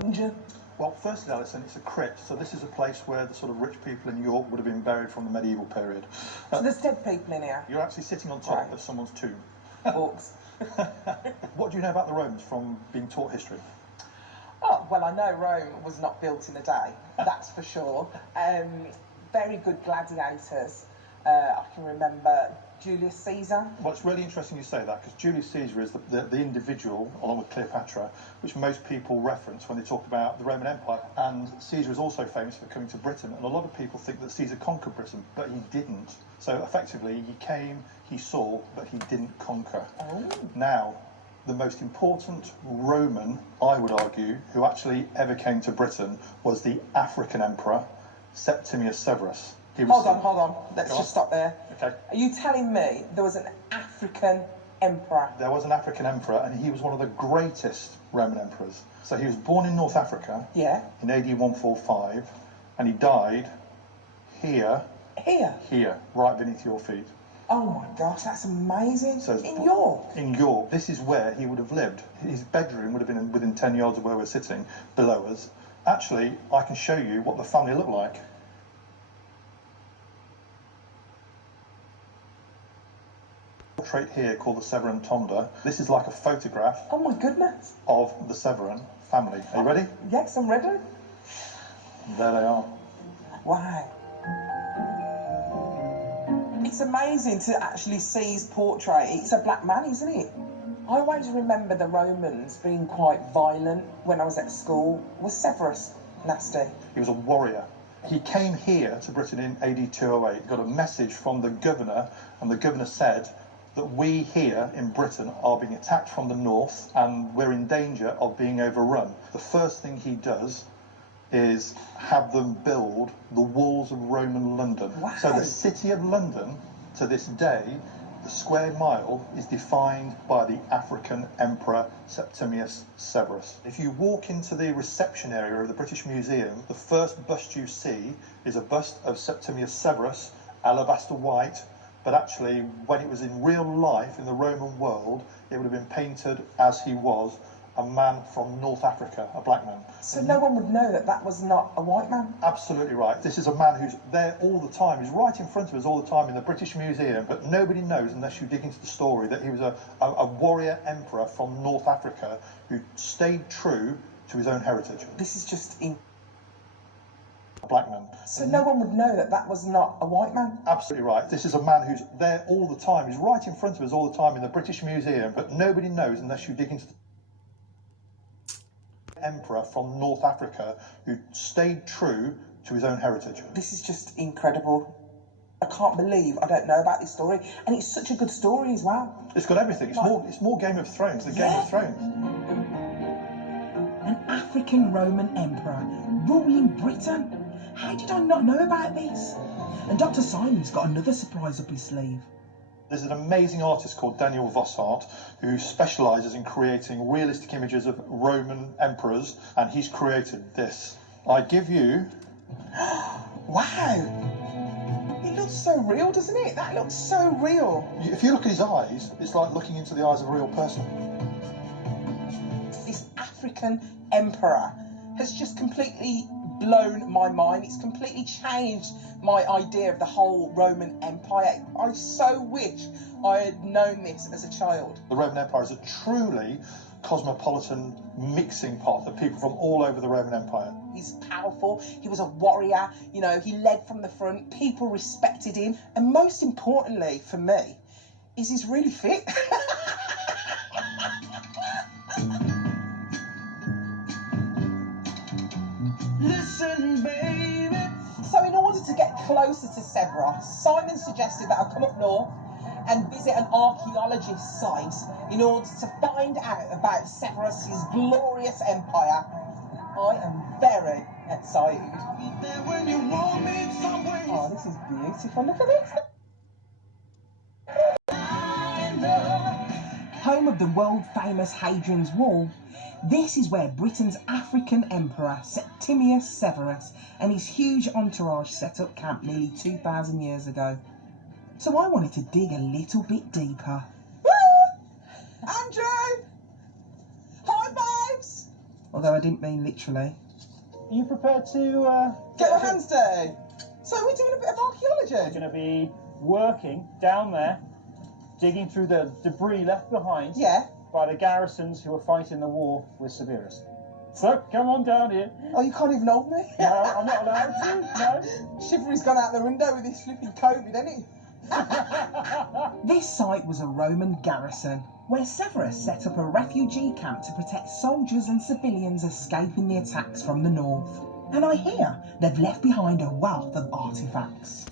dungeon? Well, firstly, Alison, it's a crypt, so this is a place where the sort of rich people in York would have been buried from the medieval period. So there's dead people in here? You're actually sitting on top of someone's tomb. Orcs. What do you know about the Romans from being taught history? Oh, well, I know Rome was not built in a day, that's for sure. Very good gladiators. I can remember Julius Caesar. Well, it's really interesting you say that, because Julius Caesar is the individual, along with Cleopatra, which most people reference when they talk about the Roman Empire. And Caesar is also famous for coming to Britain, and a lot of people think that Caesar conquered Britain, but he didn't. So effectively, he came, he saw, but he didn't conquer. Oh. Now, the most important Roman, I would argue, who actually ever came to Britain was the African emperor, Septimius Severus. Hold on. Let's just stop there. Okay. Are you telling me there was an African emperor? There was an African emperor, and he was one of the greatest Roman emperors. So he was born in North Africa. Yeah. In AD 145, and he died here. Here, right beneath your feet. Oh my gosh, that's amazing. So in York? In York. This is where he would have lived. His bedroom would have been within 10 yards of where we're sitting, below us. Actually, I can show you what the family looked like. Portrait here called the Severan Tomba. This is like a photograph. Oh my goodness. Of the Severan family. Are you ready? Yes, I'm ready. There they are. Wow. It's amazing to actually see his portrait. It's a black man, isn't it? I always remember the Romans being quite violent when I was at school. Was Severus nasty? He was a warrior. He came here to Britain in AD 208. He got a message from the governor, and the governor said that we here in Britain are being attacked from the north and we're in danger of being overrun. The first thing he does is have them build the walls of Roman London. Wow. So the city of London, to this day, the square mile is defined by the African Emperor Septimius Severus. If you walk into the reception area of the British Museum, the first bust you see is a bust of Septimius Severus, alabaster white, but actually, when it was in real life in the Roman world, it would have been painted as he was, a man from North Africa, a black man. So no one would know that that was not a white man? Absolutely right. This is a man who's there all the time. He's right in front of us all the time in the British Museum, but nobody knows, unless you dig into the story, that he was a warrior emperor from North Africa who stayed true to his own heritage. This is just a black man. So no one would know that that was not a white man? Absolutely right. This is a man who's there all the time. He's right in front of us all the time in the British Museum, but nobody knows, unless you dig into the emperor from North Africa who stayed true to his own heritage. This is just incredible. I can't believe I don't know about this story, and it's such a good story as well. It's got everything. It's more Game of Thrones than Game of Thrones. An African Roman emperor ruling Britain? How did I not know about this? And Dr. Simon's got another surprise up his sleeve. There's an amazing artist called Daniel Vossart who specialises in creating realistic images of Roman emperors, and he's created this. I give you... Wow! It looks so real, doesn't it? That looks so real. If you look at his eyes, it's like looking into the eyes of a real person. This African emperor has just completely blown my mind. It's completely changed my idea of the whole Roman Empire. I so wish I had known this as a child. The Roman Empire is a truly cosmopolitan mixing pot of people from all over the Roman Empire. He's powerful, he was a warrior, you know, he led from the front, people respected him, and most importantly for me, is he's really fit. Listen, baby. So in order to get closer to Severus, Simon suggested that I come up north and visit an archaeologist site in order to find out about Severus's glorious empire. I am very excited. Oh, this is beautiful. Look at this. Home of the world-famous Hadrian's Wall, this is where Britain's African Emperor Septimius Severus and his huge entourage set up camp nearly 2,000 years ago. So I wanted to dig a little bit deeper. Andrew! High fives! although I didn't mean literally. Are you prepared to Get your hands dirty. So we're doing a bit of We're archaeology. going to be working down there, digging through the debris left behind Yeah. by the garrisons who were fighting the war with Severus. So, come on down here. Oh, you can't even hold me? No, I'm not allowed to, no. Chivalry's gone out the window with this flipping COVID, hasn't it? This site was a Roman garrison, where Severus set up a refugee camp to protect soldiers and civilians escaping the attacks from the north. And I hear they've left behind a wealth of artefacts.